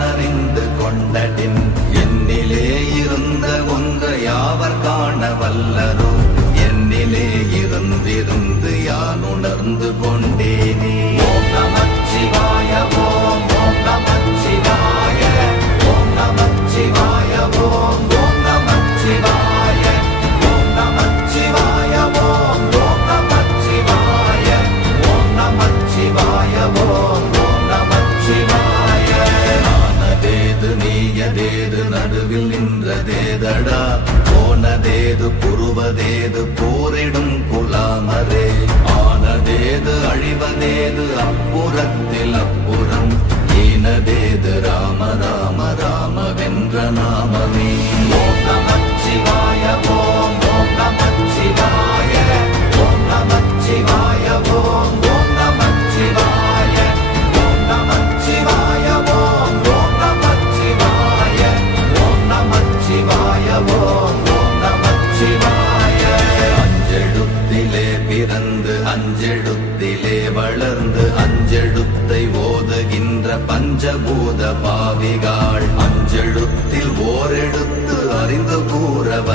ஒன்றை கொண்டடின். என்னிலே இருந்த ஒன்றை யாவர் காண வல்லரோ என்னிலே இருந்திருந்து யான் உணர்ந்து கொண்டேனே? The.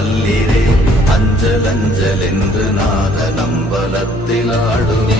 கூற வல்லிரே அஞ்சல் அஞ்சல் என்று நாத நம்பலத்தில் ஆடுவே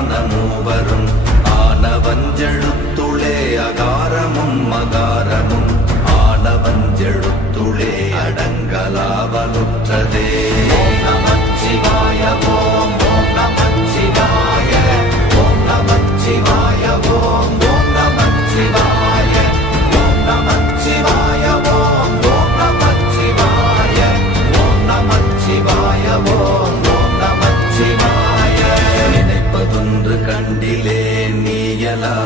ஞான மூவரும் ஆனவஞ்செழுத்துளே அகாரமும் மகாரமும் ஆனவஞ்செழுத்துளே அடங்கலாவலுற்றதே. நமச்சிவாய ஓம் ஓம் நமச்சிவாய ஓம் நமச்சிவாய ஓம் ஓம் நமச்சிவாய ஓம் நமச்சிவாய ஓம் ஓம் நமச்சிவாய ஓம் நமச்சிவாய ஓம்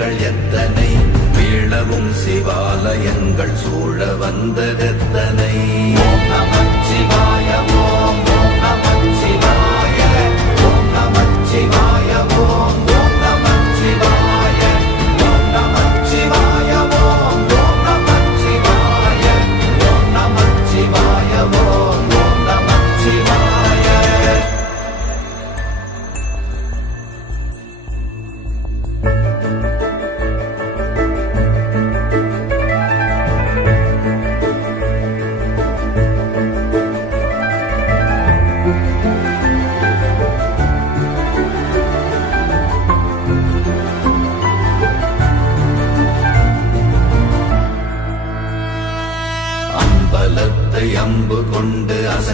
நீர்கள் எத்தனை? வீழவும் சிவாலயங்கள் சூழ வந்ததெத்தனை? நமச்சிவாயமோ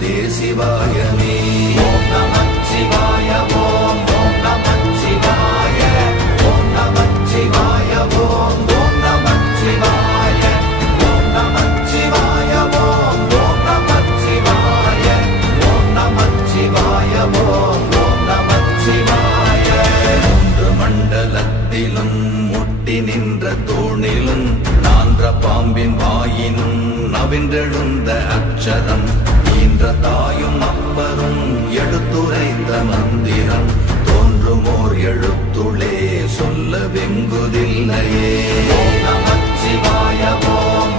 அமர்ந்ததே சிவாயமே ஓம் நமச்சிவாய ஓம் ஓம் நமச்சிவாய ஓம் நமச்சிவாய ஓம் ஓம் நமச்சிவாய ஓம் நமச்சிவாய ஓம் ஓம் நமச்சிவாய ஓம் நமச்சிவாய ஓம் ஓம் நமச்சிவாய மூன்று மண்டலத்திலும் முட்டி நின்ற தூணிலும் நான்ற பாம்பின் வாயினும் நவின்றெழுந்த அக்ஷரம் ஈன்ற தாயும் அப்பரும் எடுத்துரைந்த மந்திரம் தோன்றுமோர் எழுத்துளே சொல்ல வெங்குதில்லையே நமச்சிவாய ஓம்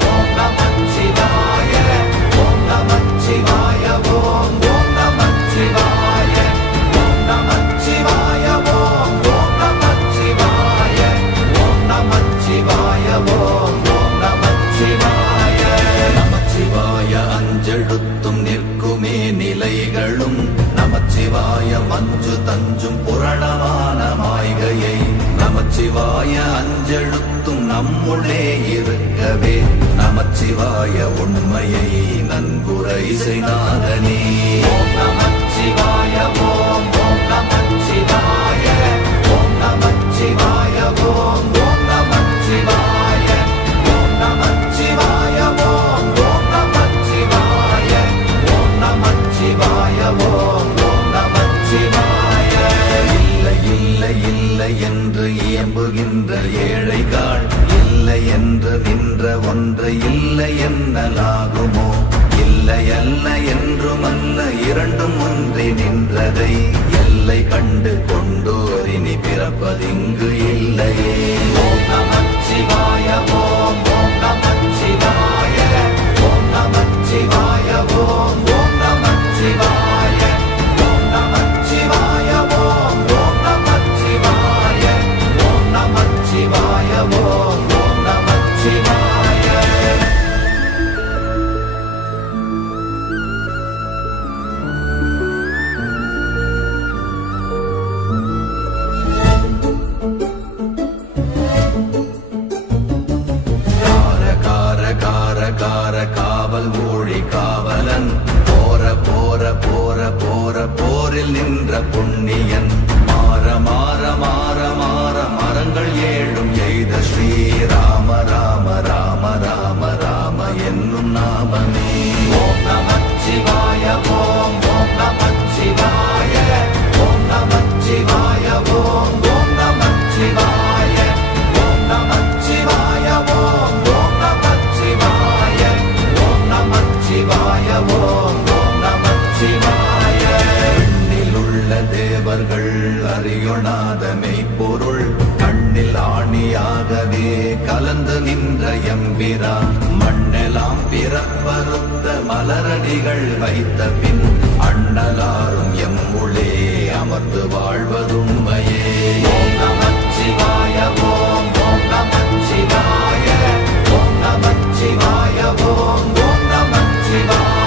நம்முள்ளே இருக்கவே நமச்சிவாய உண்மையை நன்குரை செய்தாதனே ஒன்றி நின்றதை எல்லை கண்டு கொண்டோரினி பிறப்பதிங்கு இல்லையே. ஞாபமே ஓம் நம சிவாய ஓம் ஓம் நம சிவாய ஓம் நம சிவாய ஓம் ஓம் நம சிவாய ஓம் நம சிவாய ஓம் ஓம் நம சிவாய ஓம் நம சிவாய ஓம் ஓம் நம சிவாய கண்ணில் உள்ள தேவர்கள் கலந்து நின்ற எம்பிரா மண் எல்லாம் பிறப்பறுத்த மலரடிகள் வைத்த பின் அண்ணலாரும் எம்முளே அமர்ந்து வாழ்வதுண்மையே. ஓம் நமச்சிவாய ஓம் ஓம் நமச்சிவாய ஓம் நமச்சிவாய ஓம் ஓம் நமச்சிவாய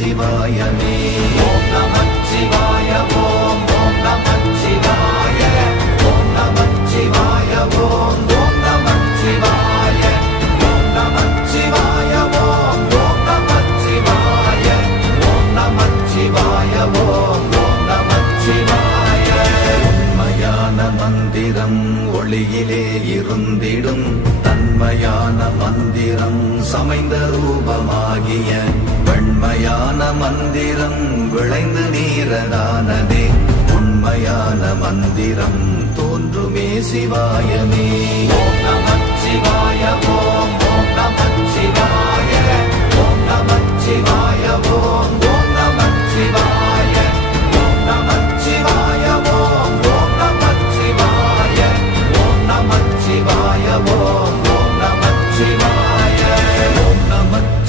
சிவாயமே ஓம் நம சிவாய ஓம் ஓம் நம சிவாய. ஓம் நம சிவாய ஓம் ஓம் நம சிவாய. ஓம் நம சிவாய ஓம் ஓம் நம சிவாய. ஓம் நம சிவாய ஓம் ஓம் நம சிவாய. உண்மையான மந்திரம் ஒளியிலே இருந்திடும். தன்மையான மந்திரம் சமைந்த ரூபமாகிய மந்திரம் விளைந்து நீரதானதே. உண்மையான மந்திரம் தோன்றுமே சிவாயமே. ஓம் சிவாய ஓம் ஓம் நம சிவாய. ஓம் நம சிவாய ஓம் ஓம் நம சிவாய. ஓம் நம சிவாய ஓம் ஓம் நம சிவாய. ஓம் நமச்சிவாய ஓம் ஓம்